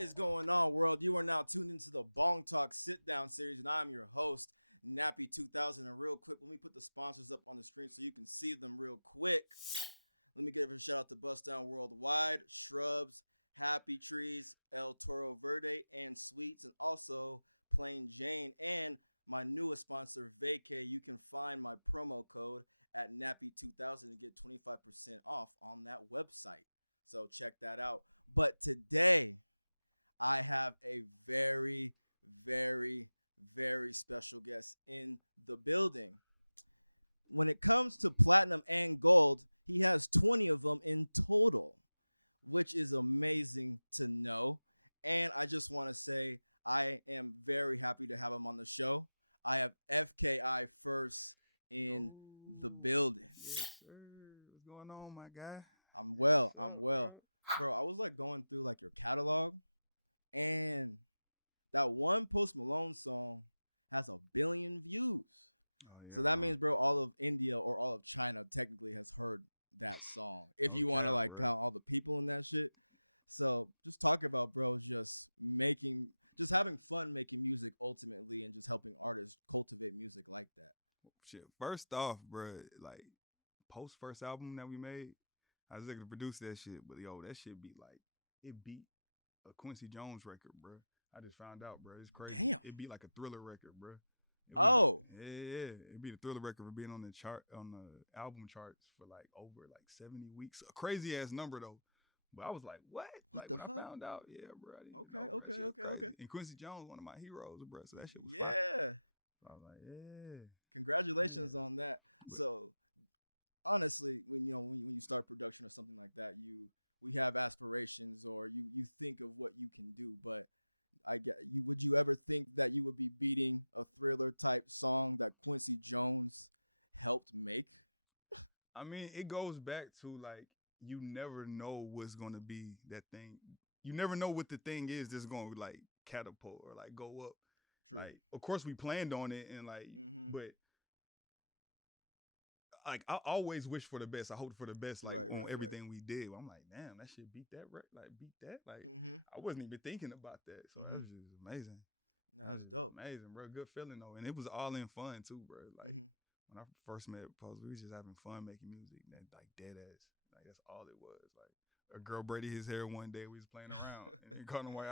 is going on, world? You are now tuned into the Bong Talk sit down series, and I'm your host, Nappy 2000. And real quick, let me put the sponsors up on the screen so you can see them real quick. Let me give a shout out to Bust Down Worldwide, Shrubs, Happy Trees, El Toro Verde, and Sweets, and also Plain Jane. And my newest sponsor, Vacay. You can find my promo code at Nappy2000 and get 25% off on that website. So check that out. But today, I have a very, very, very special guest in the building. When it comes to platinum and gold, he has 20 of them in total, which is amazing to know. And I just want to say I am very happy to have him on the show. I have FKI First in the building. Yes, sir. What's going on, my guy? I'm well. Bro, I was like going through like your catalog, and that one Post Malone song has 1 billion views. Oh, yeah, so that means, bro, all of India or all of China technically has heard that song. If you want to like count all the people in that shit. So just talk about, bro, just having fun making music ultimately, and just helping artists cultivate music like that. Shit. First off, bro, like Post first album that we made, I was looking to produce that shit, but yo, that shit beat it beat a Quincy Jones record, bro. I just found out, bro. It's crazy. Damn. It beat like a Thriller record, bro. Yeah. It beat a Thriller record for being on the album charts for like over like 70 weeks. A crazy ass number though. But I was like, what? What like the when fuck? I found out, yeah, bro. Okay. And Quincy Jones, one of my heroes, bro. So that shit was fire. I was like, yeah. Congratulations on that. So honestly, when you start production or something like that, we have aspirations, or you think of what you can do, but would you ever think that you would be beating a Thriller type song that Quincy Jones helped make? I mean, it goes back to like, you never know what's going to be that thing. You never know what the thing is that's going to like catapult or like go up. True. Like, of course we planned on it, and like, but like I always wish for the best. I hope for the best, like on everything we did. I'm like, damn, that shit beat that, beat that. Like, I wasn't even thinking about that. So that was just amazing. No, that's dope. Amazing, bro. Good feeling though, and it was all in fun too, bro. Like when I first met Post, we was just having fun making music. That like dead ass. Like that's all it was. Like a girl braided his hair one day. We was playing around, and then called him White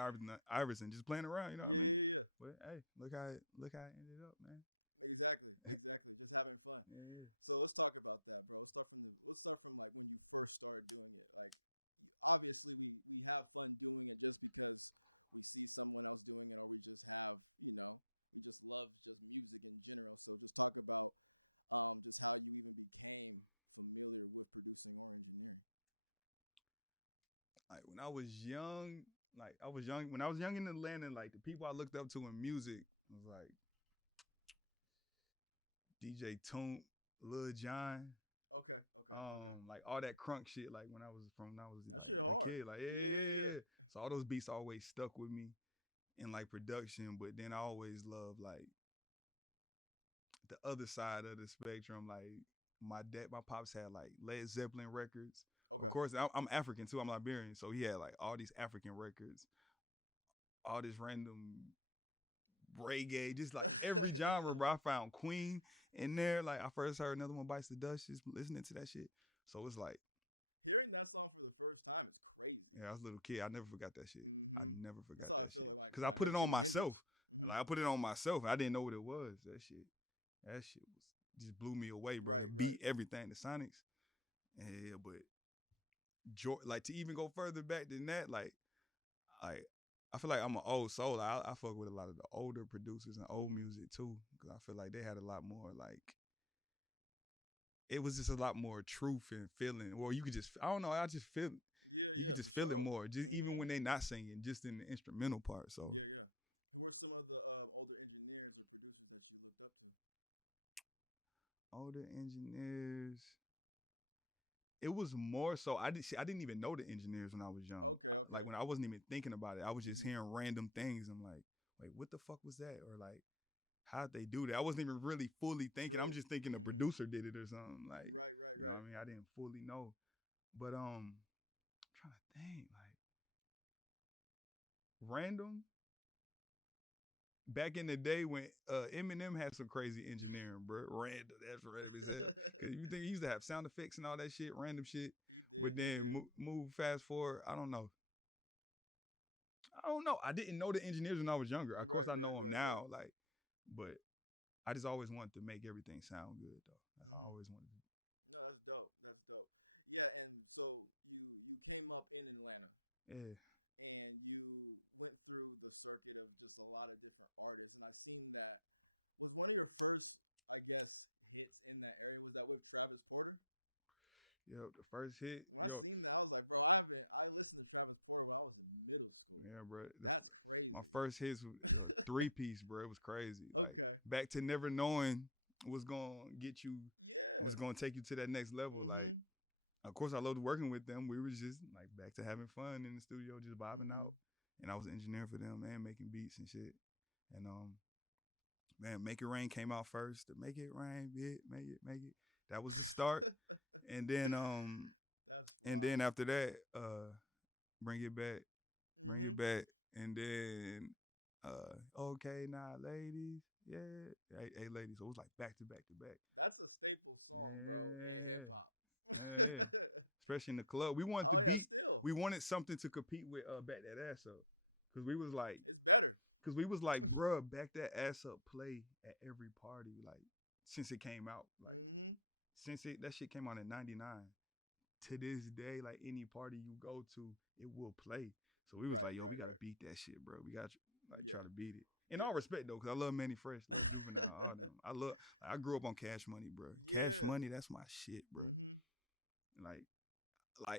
Iverson, just playing around. You know? Yeah. But hey, look how it ended up, man. Exactly. Just having fun. Yeah. So let's talk about that, bro. Let's start from like when you first started doing it. Like, obviously we have fun doing it just because we see someone else doing it, or we just have, we just love just music in general. So just talk about just how you even became familiar with producing or engineering. Like when I was young, when I was young in Atlanta, like the people I looked up to in music was like DJ Toomp, Lil Jon. Okay. Like all that crunk shit. Like when I was that like, shit hard. Kid, like yeah. So all those beats always stuck with me in like production. But then I always loved like the other side of the spectrum. Like my pops had like Led Zeppelin records. Okay. Of course, I'm African too. I'm Liberian, so he had like all these African records, all this random reggae, just like every genre, bro. I found Queen in there. Like I first heard Another One Bites the Dust, just listening to that shit. So it's like hearing that song for the first time is crazy. Yeah, I was a little kid. I never forgot that shit. I never forgot. That's how I feel like because I put it on myself. Like I put it on myself. I didn't know what it was. That shit was just blew me away, bro. Right. Beat everything. The Sonics. Yeah, but like to even go further back than that, like I feel like I'm an old soul. I fuck with a lot of the older producers and old music too, because I feel like they had a lot more like, it was just a lot more truth and feeling. Or you could just, I don't know, I just feel it. Yeah, you just feel it more, just even when they not singing, just in the instrumental part. So yeah. Who were some of the older engineers or producers that you looked up to? Older engineers. It was more so I didn't even know the engineers when I was young. Okay. Like when I wasn't even thinking about it, I was just hearing random things. I'm like, wait, what the fuck was that? Or like, how'd they do that? I wasn't even really fully thinking. True. I'm just thinking the producer did it or something. Like, right. You know what I mean, I didn't fully know. But I'm trying to think. Like, random. Back in the day when Eminem had some crazy engineering, bro. Random, that's random as hell. Cause you think he used to have sound effects and all that shit, random shit. He did. But then move fast forward, I don't know. I didn't know the engineers when I was younger. Of course, I know them now. Right. Like, but I just always wanted to make everything sound good, though. I always wanted to. No, that's dope. That's dope. Yeah, and so you came up in Atlanta. Yeah. And you went through the circuit of just a lot of different artists, and I seen that was one of your first, I guess, hits in that area. Was that with Travis Porter? Yo, the first hit. When I seen that, I was like, bro, I listened to Travis Porter when I was in middle school. Yeah, bro. That's crazy. My first hits was a 3-piece, bro. It was crazy. Okay. Like, back to never knowing what's gonna get you. Yeah. What's gonna take you to that next level. Like, of course, I loved working with them. We was just like back to having fun in the studio, just vibing out. And I was an engineer for them, man, making beats and shit. And man, Make It Rain came out first. The Make It Rain, make it. That was the start. And then that's wild. And then after that, Bring It Back. And then Okay Now Ladies. Yeah. Hey ladies. So it was like back to back to back. That's a staple song, bro, in hip hop. Yeah. Especially in the club. We wanted we wanted something to compete with Back That Ass Up. Cause we was like, it's better. Cause we was like, bruh, Back That Ass Up play at every party, like since it came out. Like since that shit came out in 99. To this day, like any party you go to, it will play. So we was like, yo, we gotta beat that shit, bro. We gotta try to beat it. In all respect though, cause I love Manny Fresh, like Juvenile, all them. I grew up on Cash Money, bro. Yeah. Cash Money, that's my shit, bro. Like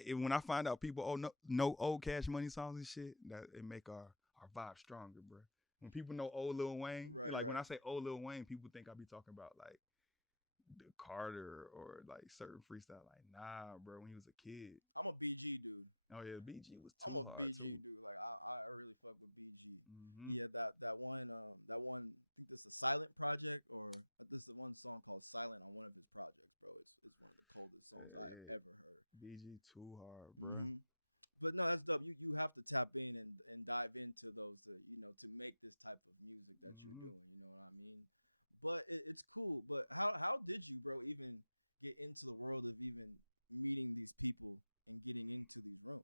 when I find out people know old Cash Money songs and shit, that it make our vibe stronger, bro. When people know old Lil Wayne, when I say old Lil Wayne, people think I be talking about like the Carter or like certain freestyle. Like, nah, bro, when he was a kid. I'm a BG dude. Oh yeah, BG was too I'm a hard BG too. dude. Like I really fuck with BG. Yeah, that one I think this is a Silent project, or this is one song called Silent on one of his projects, bro. It's one of the coldest songs I have ever heard. BG too hard, bro. But no, that's dope. You have to tap in and dive into those to make this type of music that you're doing. You know what I mean? But it's cool. But how did you, bro, even get into the world of even meeting these people and getting into these rooms?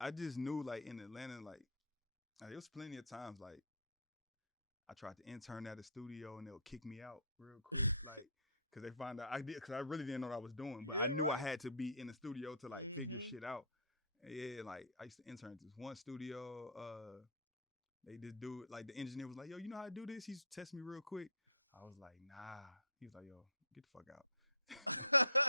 I just knew, like, in Atlanta, like there was plenty of times, like, I tried to intern at a studio and they'll kick me out real quick, like, because they find out because I really didn't know what I was doing, but I knew I had to be in the studio to like figure shit out. Yeah, like I used to intern at this one studio. They just do it. Like the engineer was like, "Yo, you know how to do this?" He's testing me real quick. I was like, "Nah." He was like, "Yo, get the fuck out."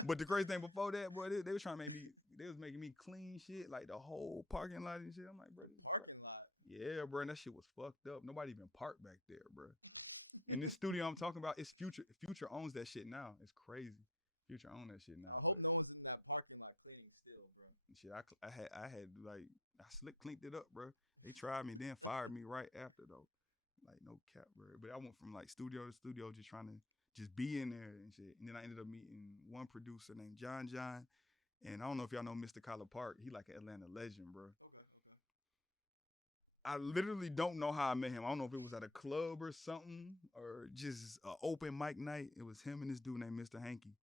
But the crazy thing before that, boy, they was trying to make me. They was making me clean shit, like the whole parking lot and shit. I'm like, bro, the parking lot. Yeah, bro, and that shit was fucked up. Nobody even parked back there, bro. In this studio I'm talking about, it's Future. Future owns that shit now. It's crazy. Future owns that shit now. I hope no one's in that parking lot cleaning still, bro. Shit, I had like I slick cleaned it up, bro. They tried me, then fired me right after though. Like no cap, bro. But I went from like studio to studio, just trying to just be in there and shit. And then I ended up meeting one producer named John. And I don't know if y'all know Mr. Collar Park. He like an Atlanta legend, bro. Okay. I literally don't know how I met him. I don't know if it was at a club or something or just an open mic night. It was him and this dude named Mr. Hanky.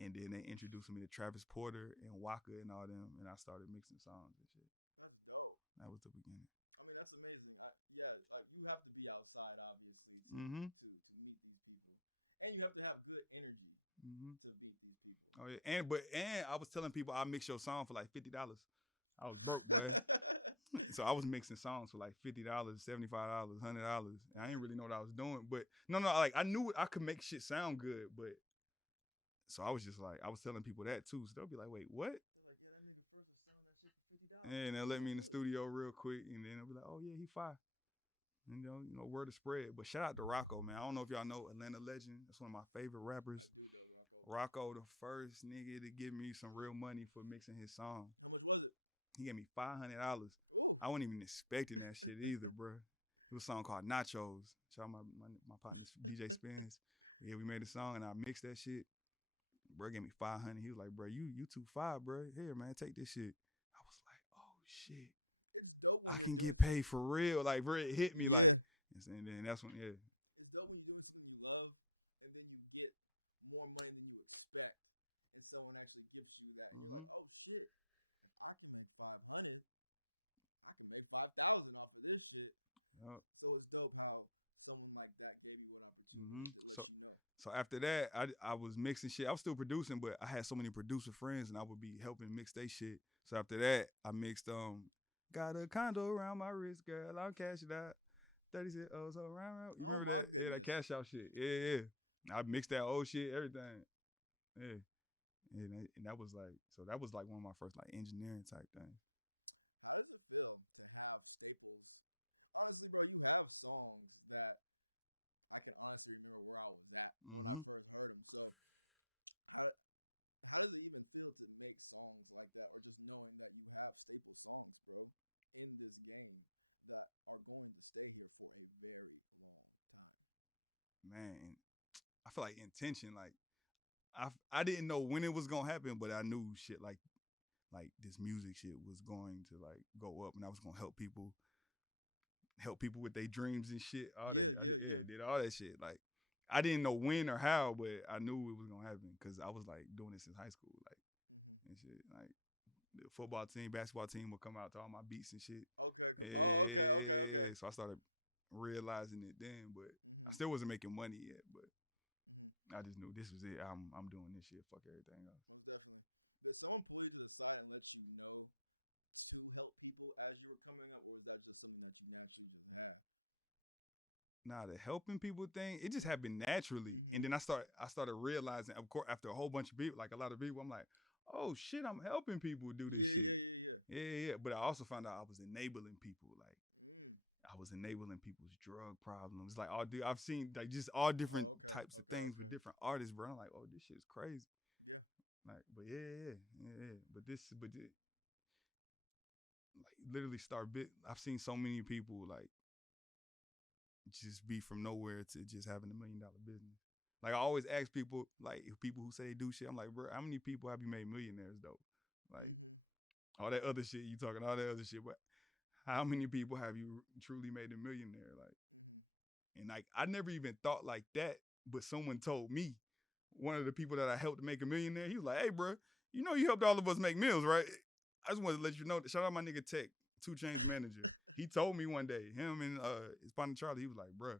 And then they introduced me to Travis Porter and Waka and all them. And I started mixing songs and shit. That's dope. That was the beginning. I mean, that's amazing. Like you have to be outside, obviously, to meet these people. And you have to have good energy to meet these people. Oh yeah, and I was telling people I mix your song for like $50. I was broke, man. So I was mixing songs for like $50, $75, $100. I didn't really know what I was doing, but no, like I knew I could make shit sound good, but so I was just like I was telling people that too. So they'll be like, "Wait, what?" They're like, "Yeah, that nigga first was selling that shit for $50." And they'll let me in the studio real quick, and then they'll be like, "Oh yeah, he fire." And you know, word of spread. But shout out to Rocco, man. I don't know if y'all know Atlanta legend. That's one of my favorite rappers. I do know Rocco. Rocco, the first nigga to give me some real money for mixing his song. How much was it? He gave me $500. Ooh. I wasn't even expecting that shit either, bro. It was a song called Nachos. Shout out my partner DJ Spence. Yeah, we made a song and I mixed that shit. Bro gave me $500. He was like, "Bro, you too fire, bro. Here, man, take this shit." I was like, "Oh shit." It's dope when I you're can doing get paid for real. Like, bro, it hit me. Yeah. Like, and then that's when, yeah. It's dope when you're doing something you love, and then you get more money than you expect, and someone actually gives you that, and you're like, oh shit, if I can make 500, I can make 5,000 off of this shit. Yep. So it's dope how someone like that gave you an opportunity to let you know. So after that, I was mixing shit. I was still producing, but I had so many producer friends, and I would be helping mix their shit. So after that, I mixed got a condo around my wrist, girl. I'll cash it out. 36 so around. You remember that? Goodness. Yeah, that cash out shit. Yeah. I mixed that old shit, everything. Yeah. And that was like one of my first like engineering type things. How does it feel to have staples? Honestly, bro, you have songs that I can honestly remember where I was at when I first heard them. So how does it even feel to make songs like that, or just knowing that you have staple songs, bro, in this game that are going to stay here for a very long time? Man, I feel like intention. Like I didn't know when it was gonna happen, but I knew shit like this music shit was going to like go up, and I was gonna help people with their dreams and shit. I did all that shit. Like I didn't know when or how, but I knew it was gonna happen because I was like doing this since high school, like and shit. Like the football team, basketball team would come out to all my beats and shit. Okay. Cool. Okay. So I started realizing it then, but I still wasn't making money yet. But I just knew this was it. I'm doing this shit. Fuck everything else. Most definitely. Did someone pull you to the side and let you know to help people as you were coming up, or was that just something that you naturally just had? Nah, the helping people thing, it just happened naturally. And then I started realizing, of course, after a whole bunch of people, like a lot of people, I'm like, oh shit, I'm helping people do this shit. Yeah. But I also found out I was enabling people. Like I was enabling people's drug problems. Like I've seen like just all different types of things with different artists, bro. I'm like, oh, this shit is crazy. Yeah. Like, but yeah. But like literally I've seen so many people like just be from nowhere to just having $1 million business. Like I always ask people, like people who say they do shit, I'm like, bro, how many people have you made millionaires though? Like all that other shit you talking, all that other shit, but how many people have you truly made a millionaire? Like, and like I never even thought like that, but someone told me, one of the people that I helped make a millionaire, he was like, hey, bro, you know you helped all of us make meals, right? I just wanted to let you know. Shout out my nigga Tech, 2 Chainz manager. He told me one day, him and his partner Charlie, he was like, bro,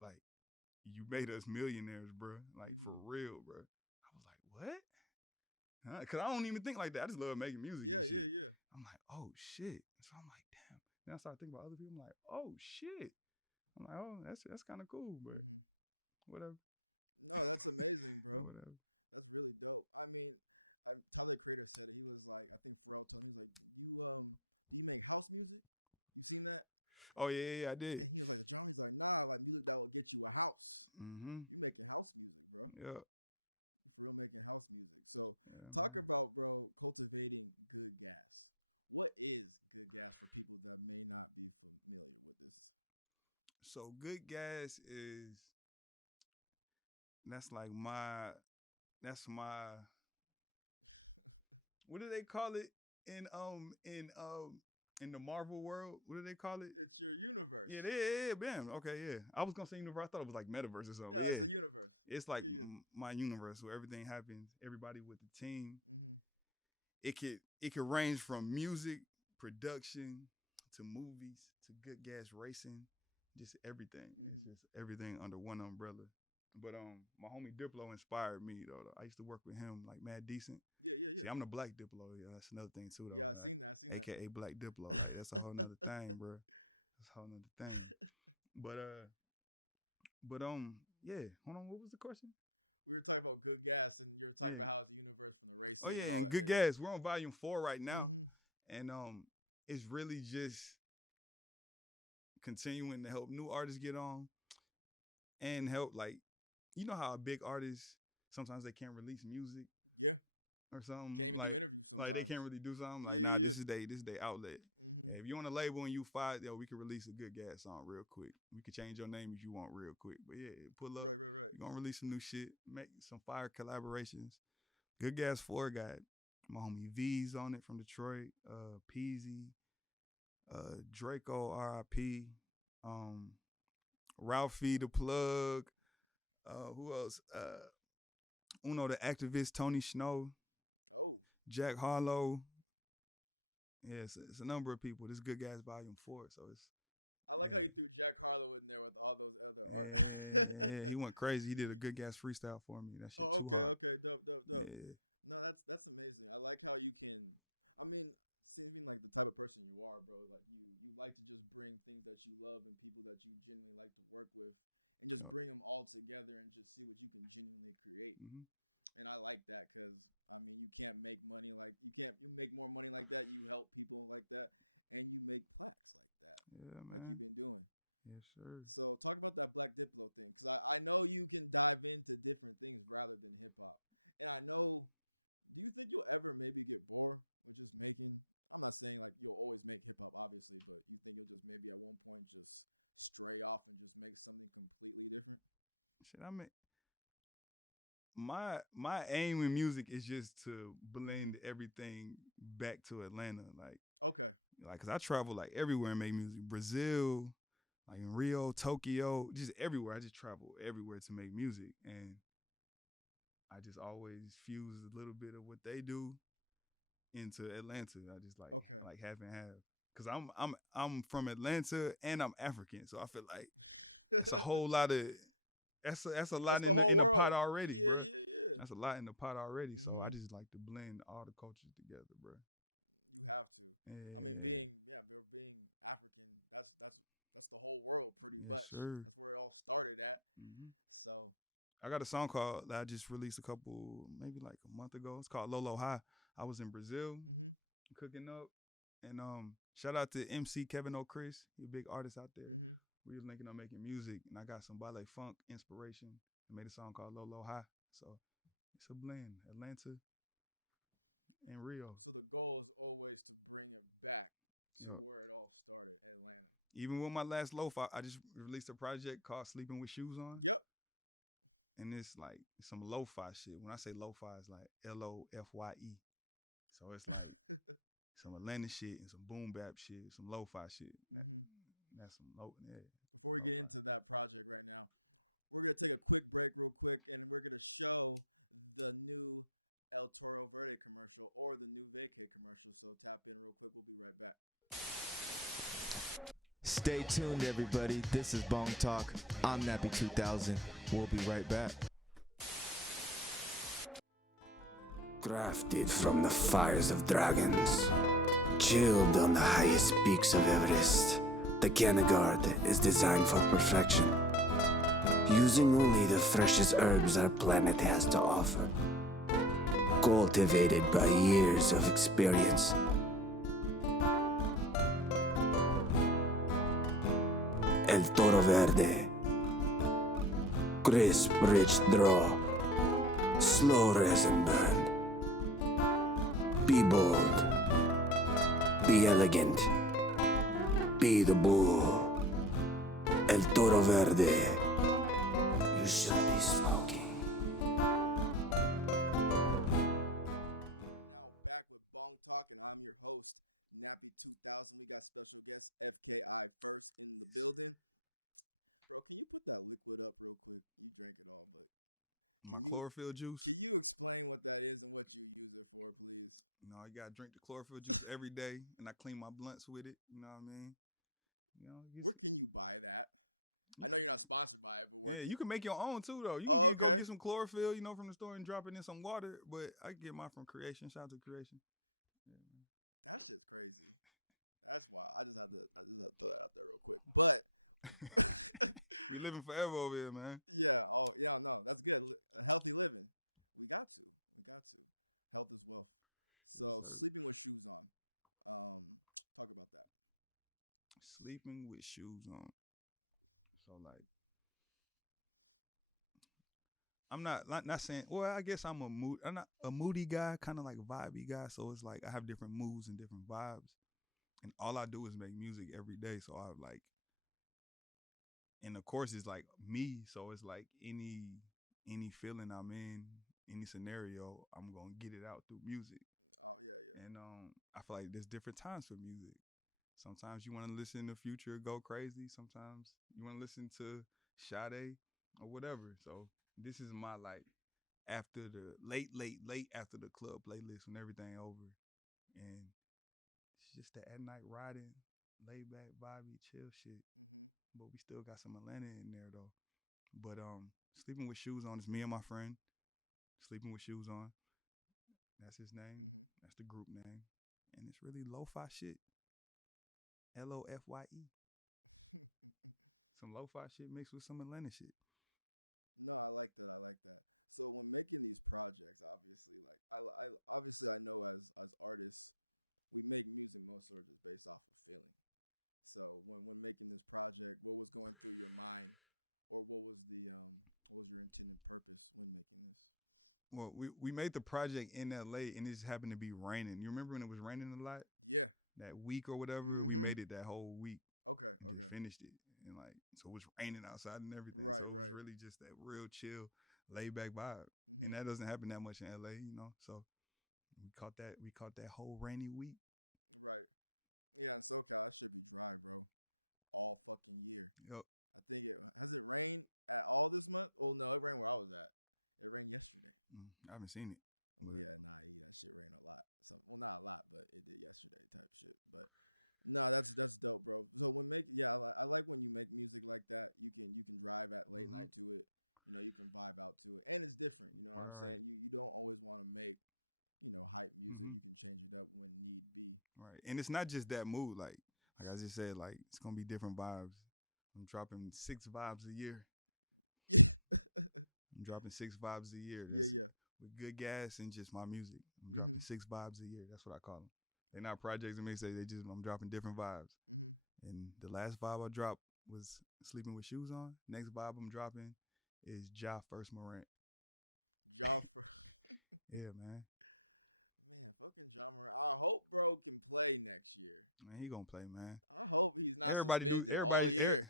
like, you made us millionaires, bro. Like, for real, bro. I was like, what? Because I don't even think like that. I just love making music. Yeah. I'm like, oh, shit. So I'm like, damn. Then I started thinking about other people. I'm like, oh, shit. I'm like, oh, that's kind of cool, but whatever. No, that's amazing, bro. Whatever. That's really dope. I mean, Tyler the Creator said it. He was like, I think Pharrell told him, he was like, do you make house music? You seen that? Oh yeah, I did. And he was like, the genre. He's like, nah, like music that will get you a house. You making house music, bro. Yeah. You for real making house music. So talk about, bro, cultivating good gas. What is good gas for people that may not be familiar with this? So good gas is that's my what do they call it in the Marvel world? What do they call it? It's your universe. Yeah, bam. Okay, yeah. I was gonna say universe. I thought it was like metaverse or something. Yeah, it's a universe. It's like my universe where everything happens. Everybody with the team. It could range from music, production, to movies, to good gas racing, just everything. It's just everything under one umbrella. But my homie Diplo inspired me though. I used to work with him like mad decent. Yeah. See, I'm the Black Diplo. Yeah, that's another thing too. Though. Yeah, I seen that. AKA Black Diplo. Like, that's a whole nother thing, bro. That's a whole nother thing. But yeah. Hold on. What was the question? We were talking about good gas, and you were talking about how it's a universe from the racing. Oh yeah, and all that. Good gas. We're on volume 4 right now, and it's really just continuing to help new artists get on, and help like. You know how a big artist, sometimes they can't release music. Yeah. Or something. Can't even do interviews sometimes. Like they can't really do something. Like, this is their outlet. Yeah, if you on a label and you fight, we can release a good gas song real quick. We can change your name if you want real quick. But yeah, pull up. Right. You're going to release some new shit. Make some fire collaborations. Good Gas 4 got my homie V's on it from Detroit. Peasy. Draco, R.I.P. Ralphie the Plug. Who else? Uno the Activist, Tony Snow. Oh. Jack Harlow. Yeah, it's a number of people. This Good Guys Volume 4, so it's. I like how you threw Jack Harlow in there with all those other art. Yeah, he went crazy. He did a Good Gas freestyle for me. That shit okay, dope. Yeah. No, that's amazing. I like how you can. I mean, seeming like the type of person you are, bro. Like you like to just bring things that you love and people that you genuinely like to work with, and just bring them all together and just see what you can genuinely create. Mm-hmm. And I like that because I mean, you can't make money like you make more money like that. You help people like that, and you make plaques like that, like you've been doing. Yes, sir. So talk about that Black Diplo thing, because I know you can dive into different things rather than hip hop, and I know. Do you think you'll ever maybe get bored with just making? I'm not saying like you'll always make hip hop, obviously, but you think you'll just maybe at one point just stray off and just make something completely different? Shit, I mean, my aim in music is just to blend everything back to Atlanta, like cause I travel like everywhere and make music. Brazil, like in Rio, Tokyo, just everywhere. I just travel everywhere to make music, and I just always fuse a little bit of what they do into Atlanta. I just like half and half. Cause I'm from Atlanta and I'm African, so I feel like it's a whole lot of that's a lot in the pot already, bro. Yeah. That's a lot in the pot already. So I just like to blend all the cultures together, bro. You have to. Yeah. I mean, being African, that's the whole world pretty much. Sure. That's where it all started at. So I got a song called that I just released maybe like a month ago. It's called Lolo High. I was in Brazil cooking up, and shout out to MC Kevin O'Chris. He's a big artist out there. We was linking up making music, and I got some ballet funk inspiration. I made a song called Lolo High. So it's a blend, Atlanta and Rio. So the goal is always to bring it back to where it all started, Atlanta. Even with my last lo-fi, I just released a project called Sleeping with Shoes On. Yep. And it's like some lo-fi shit. When I say lo-fi, it's like Lofye. So it's like some Atlanta shit and some boom bap shit, some lo-fi shit. That's some Before we get into that project right now, we're gonna take a quick break real quick, and we're gonna show the new El Toro Verde commercial or the new Vacay commercial. So tap in real quick. We'll be right back. Stay tuned, everybody. This is Bong Talk. I'm Nappy 2000. We'll be right back. Crafted from the fires of dragons, chilled on the highest peaks of Everest, the Canagard is designed for perfection, using only the freshest herbs our planet has to offer, cultivated by years of experience. El Toro Verde, crisp, rich draw, slow resin burn. Be bold, be elegant, be the bull. El Toro Verde, you should be smoking. We're now back with Bong Talk, and I'm your host, Nappy 2000. We got special guest FKI First in the building. Bro, can you put that liquid up real quick? You drank it all, but chlorophyll juice. Can you explain what that is and what you use it for, please? No, you gotta drink the chlorophyll juice every day, and I clean my blunts with it. You know what I mean? Where can you buy that? I know you're not sponsored by it, but you can make your own too, though. You can go get some chlorophyll, from the store and drop it in some water. But I get mine from Creation. Shout out to Creation. Yeah. That shit's crazy. That's why I just had to throw that out there real quick. But you're living forever over here, man. Yeah. Oh, yeah. No, that's good. A healthy living. We got to. Health is wealth. So sleeping with shoes on. Talk about that. Sleeping with shoes on. So like, I'm not saying. Well, I guess I'm not a moody guy, kind of like a vibey guy. So it's like I have different moods and different vibes, and all I do is make music every day. So I like. And of course, it's like me, so it's like any feeling I'm in, any scenario, I'm gonna get it out through music. Oh yeah. And I feel like there's different times for music. Sometimes you want to listen to Future, go crazy. Sometimes you want to listen to Sade or whatever. So this is my like after the late after the club playlist when everything over, and it's just the at night riding, laid back, vibey, chill shit. Mm-hmm. But we still got some Atlanta in there though. But Sleeping with Shoes On is me and my friend. Sleeping with Shoes On. That's his name. Mm-hmm. That's the group name. And it's really lo-fi shit. LOFYE. Some lo-fi shit mixed with some Atlanta shit. No, I like that. I like that. So when making these projects, obviously, like I know as artists, we make music most of just based off of feeling. So when making this project, what was going through your mind, or what was your intended purpose when making this? Well, we made the project in LA and it just happened to be raining. You remember when it was raining a lot? Yeah. That week or whatever, Mm-hmm. we made it that whole week. Okay. And we finished it. And like, so it was raining outside and everything. Right, so it right. was really just that real chill, laid back vibe. Mm-hmm. And that doesn't happen that much in LA, you know? So we caught that whole rainy week. Right. Yeah, in SoCal, that should be dry, bro. All fucking year. Yep. I think has it rained at all this month? Oh no, it rained where I was at. It rained yesterday. I haven't seen it. Well, yeah, that shit rained a lot. Well, not a lot, but it did yesterday type shit. But no, that's dope, bro. So I like when you make music like that. You can drive at late night to it. You know, you can vibe out to it, and it's different. You know what I'm saying? You don't always want to make, hype music. You can change it up when need be. Right, and it's not just that mood. Like I just said, like it's gonna be different vibes. I'm dropping 6 vibes a year. Yeah. I'm dropping 6 vibes a year. Yeah. With good gas and just my music. I'm dropping 6 vibes a year. That's what I call them. They're not projects and mixtapes. I'm dropping different vibes. Mm-hmm. And the last vibe I dropped was Sleeping with Shoes On. Next vibe I'm dropping is Ja First Morant. Ja Yeah, man. Man, fucking Ja Morant. I hope bro can play next year. Man, he gonna play, man. I hope he's not everybody suspended all year.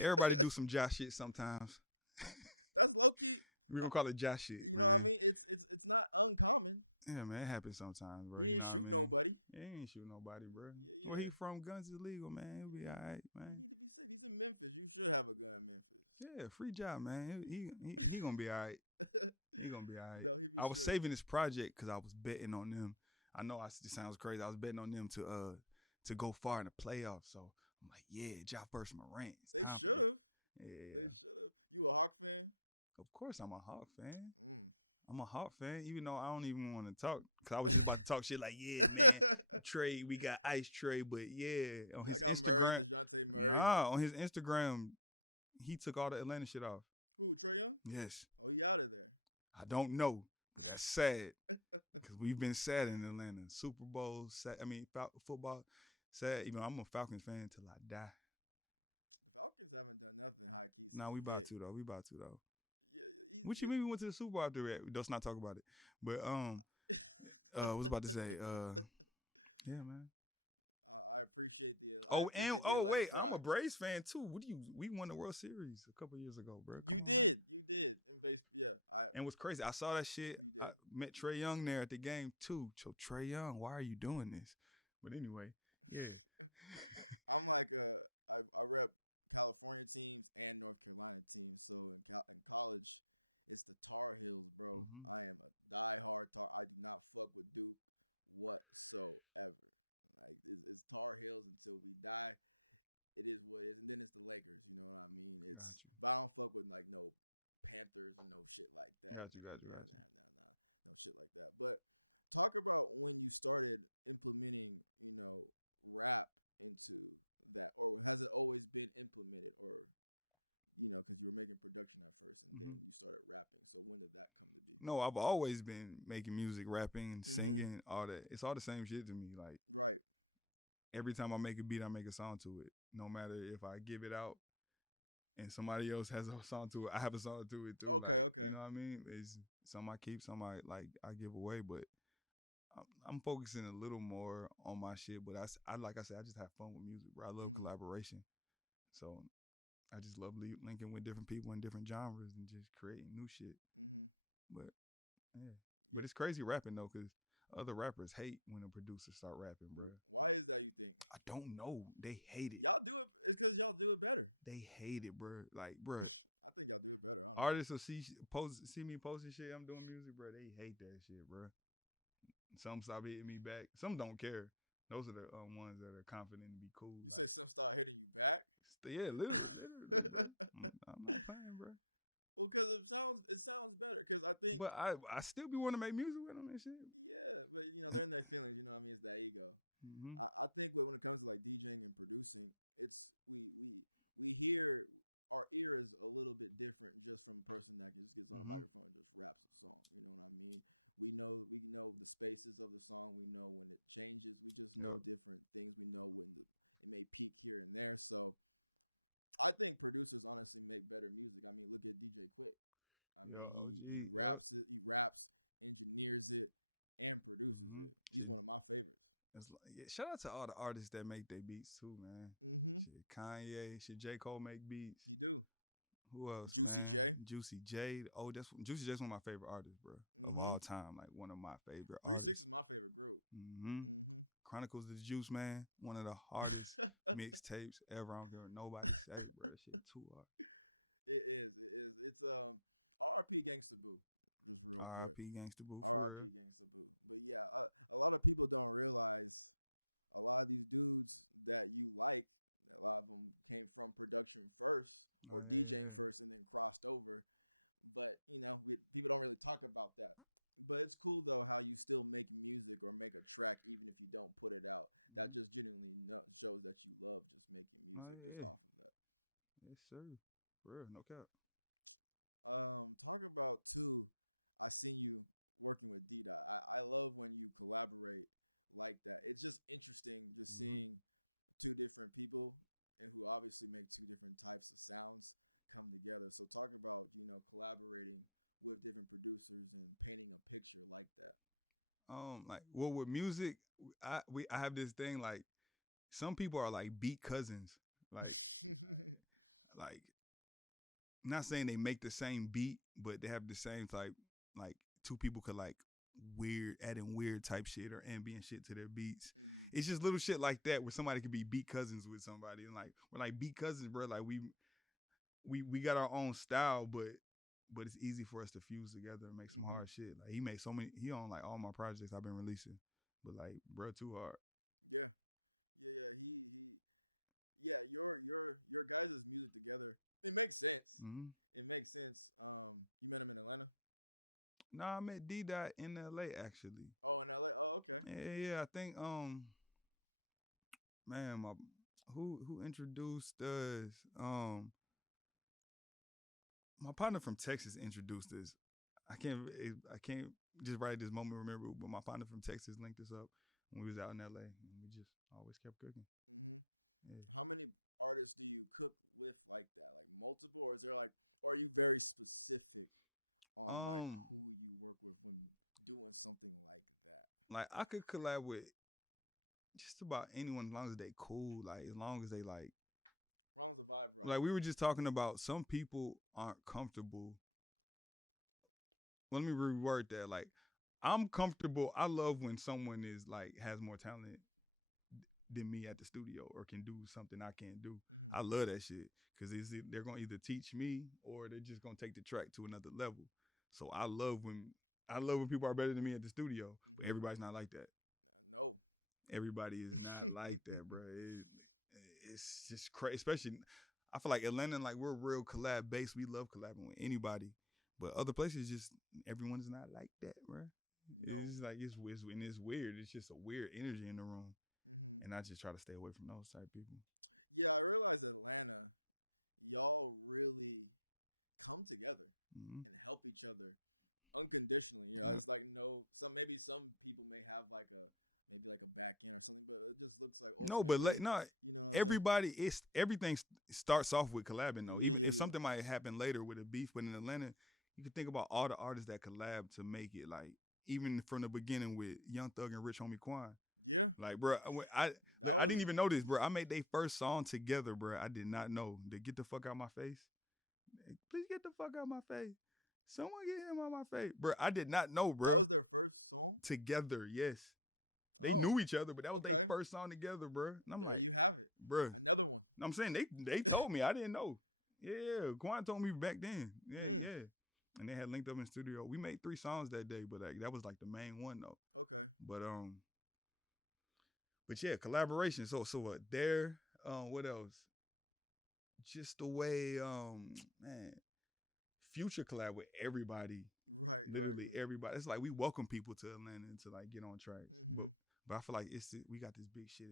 Everybody do some Ja shit sometimes. That's low key. We don't call it Ja shit. You know what I mean? It's not uncommon. Yeah, man, it happens sometimes, bro. He didn't shoot nobody. He ain't shoot nobody, bro. Yeah. Where he from? Guns is legal, man. He'll be all right, man. He need to be safe. He's in Memphis. You should have a gun in Memphis. Yeah, free job, man. He gonna be all right. He gonna be all right. No, I was saving this project because I was betting on them. I know it sounds crazy. I was betting on them to go far in the playoffs. So I'm like, yeah, Ja First Morant. They should have. Yeah. They should have. You a Hawk fan? Of course, I'm a Hawk fan. Mm. I'm a Hawk fan, even though I don't even want to talk. Because I was just about to talk shit like, yeah, man, Trey, we got Ice Trey. But yeah, on his Instagram. Murray, DeJounte Murray. Nah, on his Instagram, he took all the Atlanta shit off. Who, Trae Young? Yes. Oh, he out of there. I don't know. That's sad. Because we've been sad in Atlanta. Super Bowl, sad. I mean, football, sad. Even I'm a Falcons fan until I die. The Falcons haven't done nothing high key. Nah, we about to, though. Yeah, what you mean we went to the Super Bowl after that? Let's not talk about it. But I was about to say, yeah, man. I appreciate the. Wait, I'm a Braves fan too. We won the World Series a couple years ago, bro. You did in base. Yeah, and what's crazy, I saw that shit. I met Trae Young there at the game too. So Trae Young, why are you doing this? But anyway, yeah. I'm like I rep California teams and North Carolina teams. So in college, it's the Tar Heels, bro. Mm-hmm. I am a diehard Tar. I do not fuck with Duke whatsoever. Like it's Tar Heels until we die. It is what it is, and then it's the Lakers. You know what I mean? But I don't fuck with like no Panthers or no shit like that. Got you. No shit like that. But talk about when you started implementing, rap into that, or has it always been implemented, or because you were making production at first and then you started rapping. So when did that come to be? No, I've always been making music, rapping, and singing, all that. It's all the same shit to me. Like, right. Every time I make a beat, I make a song to it. No matter if I give it out and somebody else has a song to it, I have a song to it too. Okay. You know what I mean? It's some I keep, some I give away, but I'm focusing a little more on my shit. But I like I said, I just have fun with music, bro. I love collaboration. So I just love linking with different people in different genres and just creating new shit. Mm-hmm. But yeah. But it's crazy rapping though, because other rappers hate when a producer start rapping, bro. Why is that, you think? I don't know. They hate it. Y'all do it. It's because y'all do it better. They hate it, bro. Like, bro. I think y'all do it better, honestly. Artists will see me posting shit. I'm doing music, bro. They hate that shit, bro. Some stop hitting me back. Some don't care. Those are the ones that are confident to be cool. You say some start hitting you back? Yeah, literally. I'm not playing, bro. Well, because it sounds better. Because I think, but I still be wanting to make music with them and shit. Yeah, but they're in their feelings. You know what I mean? It's that ego. Mm-hmm. I think when it comes to like DJing and producing, it's we hear, our ear is a little bit different just from a person that just gets on a microphone and just raps a song. You know what I mean? We know the spaces of the song. We know when it changes. We just know different things. We know when it may peak here and there. So I think producers honestly make better music. I mean, look at DJ Quick. I mean, he raps it, he raps, engineers it, and produces it. He's one of my favorites. Shout out to all the artists that make their beats too, man. Shit, Kanye, J. Cole make beats. He do. Who else? Juicy J. Juicy J. Oh, Juicy J's one of my favorite artists, bro, of all time. Like one of my favorite. 3-6 is my favorite group. Chronicles of the Juice, man. One of the hardest mixtapes ever. I don't care what nobody say, bro. That shit too hard. It is. It's R.I.P. Gangsta Boo. Just real quick. R.I.P. Gangsta Boo. R.I.P. Gangsta Boo. But yeah, a lot of people don't realize a lot of these dudes that you like, a lot of them came from production first or DJing first and then crossed over. But, people don't really talk about that. But it's cool, though, how you still make music or make a track even if you don't put it out. That just genuinely shows that you love just making music just off of that. Yes, sir. For real, no cap. Talk about, too, I seen you working with D-Dot. I love when you collaborate like that. It's just interesting just seeing two different people and who obviously make two different types of sounds come together. So talk about, collaborating with different producers and painting a picture like that. With music, I have this thing, like, some people are like beat cousins. Like like, not saying they make the same beat, but they have the same type, like two people could like adding weird type shit or ambient shit to their beats. It's just little shit like that where somebody could be beat cousins with somebody, and like we're like beat cousins, bro. Like we got our own style, but it's easy for us to fuse together and make some hard shit. Like he on like all my projects I've been releasing, but like bro, too hard. Yeah. Your guys' music together, it makes sense. It makes sense. You met him in Atlanta? No, I met D-Dot in LA actually. Oh, in LA? Oh, okay. Yeah, I think man, who introduced us? My partner from Texas introduced us. I can't just right at this moment remember, but my partner from Texas linked us up when we was out in LA, and we just always kept cooking. Yeah. How many artists do you cook with like that? Like multiple, or is there or are you very specific on like who you work with when doing something like that? Like I could collab with just about anyone as long as they cool, like as long as they like. As long as the vibe right. Like we were just talking about, some people aren't comfortable. Let me reword that. Like I'm comfortable. I love when someone is like has more talent than me at the studio or can do something I can't do. I love that shit because they're gonna either teach me or they're just gonna take the track to another level. So I love when people are better than me at the studio, but everybody's not like that. No, everybody is not like that, bro. It's just crazy. Especially, I feel like Atlanta, like we're real collab based. We love collabing with anybody, but other places just everyone's not like that, bro. No, it's like it's weird. It's just a weird energy in the room. And I just try to stay away from those type of people. Yeah, I realize Atlanta, y'all really come together and help each other unconditionally. It's like some people may have like a back end or something, but it just looks like everybody. Everything starts off with collabing though. Even if something might happen later with a beef, but in Atlanta, you can think about all the artists that collab to make it. Like even from the beginning with Young Thug and Rich Homie Quan. Yeah. Like, bro, I didn't even know this, bro. I made their first song together, bro. I did not know. To Get the Fuck Out My Face. Please get the fuck out my face. Someone get him on my face. Bro, I did not know, bro. That was their first song? Together, yes. They knew each other, but that was their first song together, bro. And I'm there you have it. Bro. Another one. I'm saying they told me. I didn't know. Yeah, Quan told me back then. Yeah. And they had linked up in the studio. We made 3 songs that day, but like that was like the main one though. Okay. But yeah, collaboration. So what there, what else? Just the way man, Future collab with everybody. Right. Literally everybody. It's like we welcome people to Atlanta to like get on tracks. But I feel like we got this big shit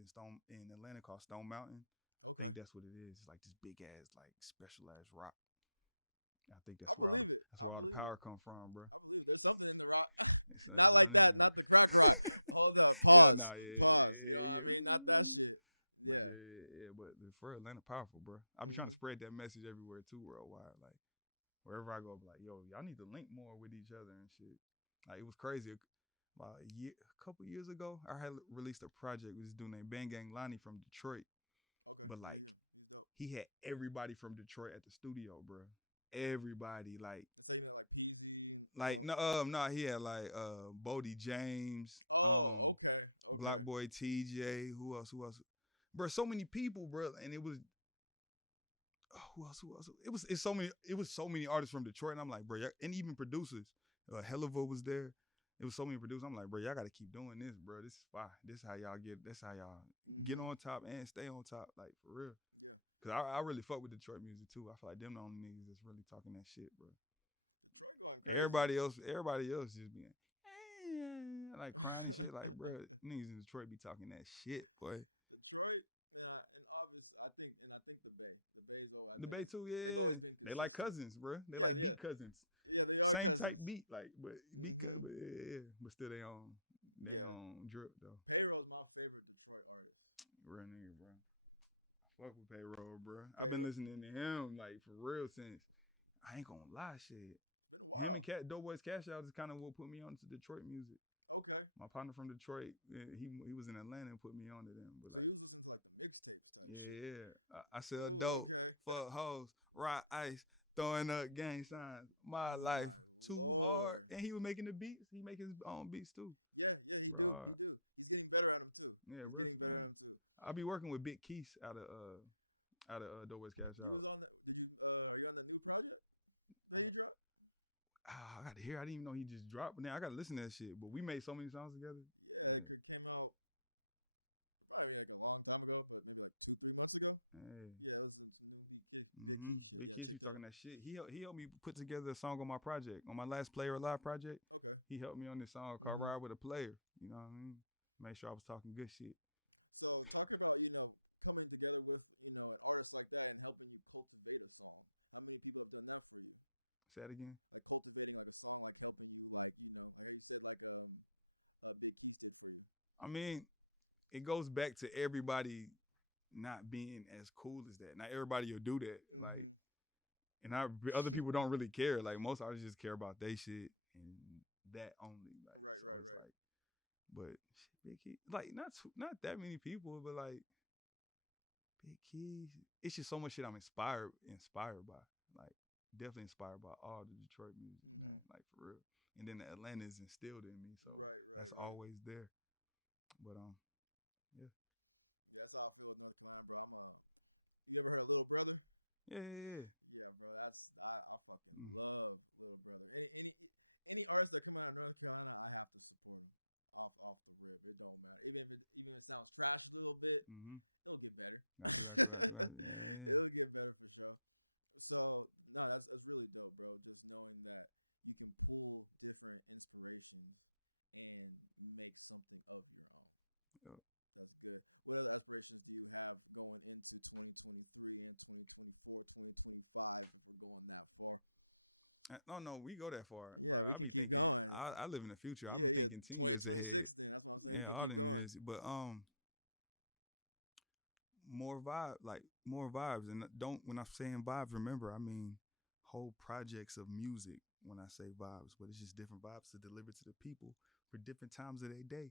in Atlanta called Stone Mountain. Okay. I think that's what it is. It's like this big ass, like special ass rock. I think that's I believe it. That's where all the power come from, bro. I believe it. There's something in the rock. Not like that. Not the crack rock. Hold up. Pause. Pause. You know what I mean? Not that shit. Yeah. But for Atlanta, powerful, bro. I'm trying to spread that message everywhere too, worldwide. Like wherever I go, I'm like, yo, y'all need to link more with each other and shit. Like it was crazy. About a couple years ago, I had released a project with this dude named Bang Gang Lonnie from Detroit. Okay. But like, he's dope. He had everybody from Detroit at the studio, bro. Everybody, like. That's how you meant like Peasy. Like no, he had like Bodie James. Oh, okay. Black Boy TJ. Who else? Bro, so many people, bro, and it was. Who else? It was so many artists from Detroit, and I'm like, bro, and even producers. Helliva was there. It was so many producers. I'm like, bro, y'all got to keep doing this, bro. This is fire. This is how y'all get on top and stay on top, like for real. Yeah. Cause I really fuck with Detroit music too. I feel like them the only niggas that's really talking that shit, bro. Detroit going crazy. Everybody else just being like crying and shit. Like, bro, niggas in Detroit be talking that shit, boy. Detroit. And obviously, I think the Bay. The Bay's always. The Bay too, yeah. They've always been consistent. They like cousins, bro. They beat cousins. Yeah, they are Same cousins. Type beat, like, but but still they on drip though. Payroll's my favorite Detroit artist. Real nigga, bro. I fuck with Payroll, bro. I've been listening to him like for real since. I ain't gonna lie, shit. It's been a while. Him and Doughboy's Cash Out is kind of what put me on to Detroit music. Okay. My partner from Detroit, he was in Atlanta and put me on to them. But so you was listening to like the mixtapes type shit. Yeah. I sell dope, fuck hoes, ride ice, throwing up gang signs. My life too hard. And he was making the beats. He make his own beats too. Yeah, he do. He's getting better at them too. Yeah, he's getting better at them too. I'll be working with Big Keith out of Doughboy's Cash Out. You was on the, are you on the new project that you dropped? I got to hear. I didn't even know he just dropped. But now I got to listen to that shit. But we made so many songs together. Yeah, it came out probably like a long time ago, but maybe like 2-3 months ago. Hey. Yeah, it was some new Big Key shit. Big yeah, check that. That shit. He helped me put together a song on my project, on my last Player Alive project. Okay. He helped me on this song called Ride with a Player. You know what I mean? Make sure I was talking good shit. So talk about, coming together with, an artist like that and helping you cultivate a song. How many people have done that for you? Say that again? Like cultivating like a song, like helping you, like, like how you said, like Big Keys did for you. I mean, it goes back to everybody not being as cool as that. Not everybody will do that. Like, and other people don't really care. Like most artists just care about their shit and that only. Like, right. Like, but Big Keys, like not that many people, but like Big Keys, it's just so much shit I'm inspired by. Like. Definitely inspired by all the Detroit music, like for real. And then the Atlanta is instilled in me, so that's always there. But yeah, that's how I feel with North Carolina, bro. You ever heard of Little Brother? Yeah, bro. I fucking love Little Brother. Any artist that come out of North Carolina, I have to support them off the rip. It don't matter, even if it sounds trash a little bit, it'll get better. Right. It'll get better for sure. So no, that's really dope, bro. Just knowing that you can pull different inspirations and make something of your own. Yep. That's good. What other aspirations do you have going into 2023 and 2024, 2025, if we're going that far? No, we go that far. Yeah, we can keep going. I live in the future. 2026 then. That's what I'm saying. We can keep going. But more vibes, and when I'm saying vibes, remember, I mean whole projects of music when I say vibes, but it's just different vibes to deliver to the people for different times of their day.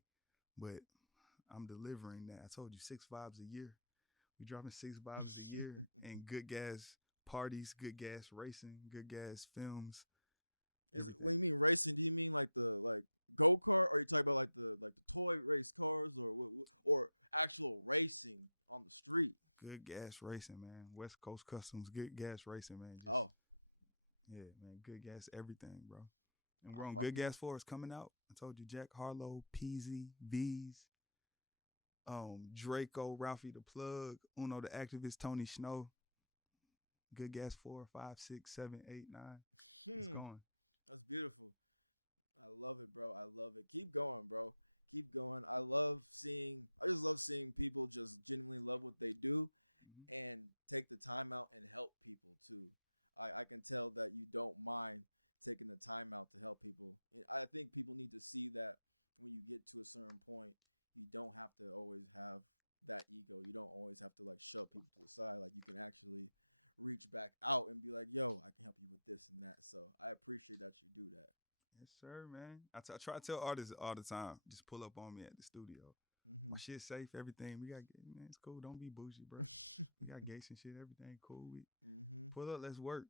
But I'm delivering that. I told you 6 vibes a year. We dropping 6 vibes a year, and good gas parties, good gas racing, good gas films, When you mean racing, do you mean like the go-kart, or you talking about like the toy race cars, or actual racing on the street? Good gas racing, man. West Coast Customs, good gas racing, man. Yeah, man, good gas everything, bro. And we're on Good Gas 4 is coming out. I told you, Jack Harlow, Peasy, V's, Draco, Ralphie the Plug, Uno the Activist, Tony Snow. Good Gas 4, 5, 6, 7, 8, 9. It's going. That's beautiful. I love it, bro. I love it. Keep going, bro. Keep going. I just love seeing people just genuinely love what they do and take the time out and help people too. I can tell that you don't mind taking the time out to help people. I think people need to see that when you get to a certain point, you don't have to always have that ego. You don't always have to like shove people to the side. Like you can actually reach back out and be like, yo, I can help you with this and that. So I appreciate that you do that. Yes, sir, man. I try to tell artists all the time, just pull up on me at the studio. My shit's safe, everything. We got, man, it's cool. Don't be bougie, bro. We got gates and shit, everything cool. We pull up, let's work.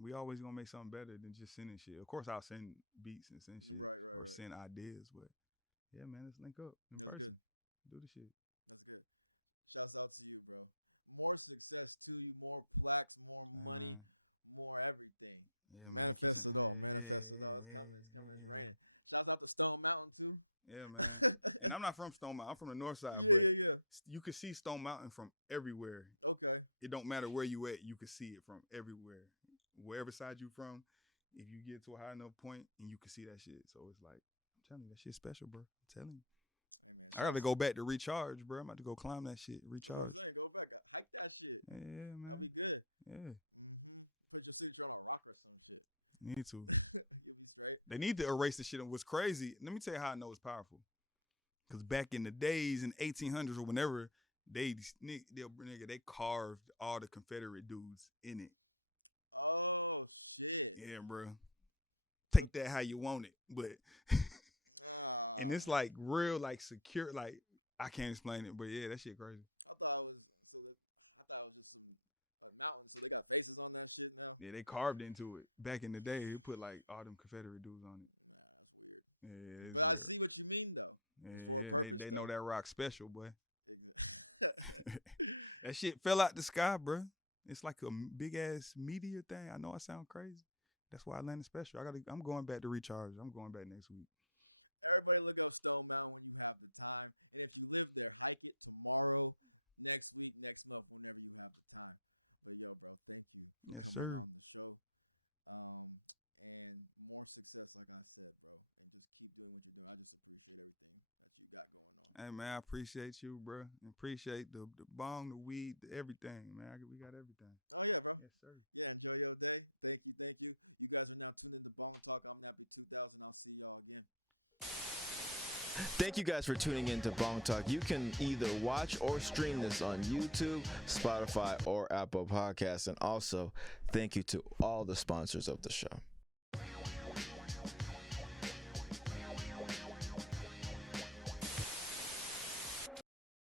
We always gonna make something better than just sending shit. Of course, I'll send beats and send shit, right. send ideas, but yeah, man, let's link up. That's good. Do the shit. That's good. Shouts out to you, bro. More success to you, more plaques, more money, more everything. Yeah, manifest it all. Manifest it all. It's coming. It's coming. It's raining. Shouts out to Stone Mountain too. Yeah, man. And I'm not from Stone Mountain. I'm from the north side. Yeah. You can see Stone Mountain from everywhere. Okay. It don't matter where you at. You can see it from everywhere. Wherever side you from, if you get to a high enough point, and you can see that shit. So it's like, I'm telling you, that shit's special, bro. I'm telling you. Hey, man. I got to go back to recharge, bro. I'm about to go climb that shit. Recharge. That's what I'm saying. Go back. Hike that shit. Yeah, man. That'll be good. Yeah. Put your signature on a rock or some shit. Need to. You'll be straight. They need to erase the shit. And what's crazy, let me tell you how I know it's powerful. Because back in the days, in 1800s or whenever, they carved all the Confederate dudes in it. Oh, shit. Yeah, bro. Take that how you want it. But, and it's like real, like secure, like, I can't explain it, but yeah, that shit crazy. I thought it was just some mountain, so they got faces on that shit now. Yeah, they carved into it. Back in the day, they put like all them Confederate dudes on it. Nah, that's weird. Yeah, but weird. I see what you mean though. Yeah, it's for a purpose. They know that rock special, boy. Exactly. That shit fell out the sky, bro. It's like a big ass meteor thing. I know I sound crazy. That's why I landed special. I'm going back to recharge. I'm going back next week. Everybody look up Stone Mountain when you have the time. And if you live there, hike it tomorrow, next week, next month, whenever you have the time. But yo, bro, thank you for coming on the show. And more success, like I said, bro. And just keep doing what you're doing. I just appreciate everything that you got going on. Hey, man, I appreciate you, bro. And appreciate the bong, the weed, everything, man. We got everything. Oh, yeah, bro. Yes, sir. Yeah, enjoy your day. Thank you. You guys are now tuned into Bong Talk. I'm Nappy 2000. I'll see y'all again. Thank you guys for tuning in to Bong Talk. You can either watch or stream this on YouTube, Spotify, or Apple Podcasts. And also, thank you to all the sponsors of the show.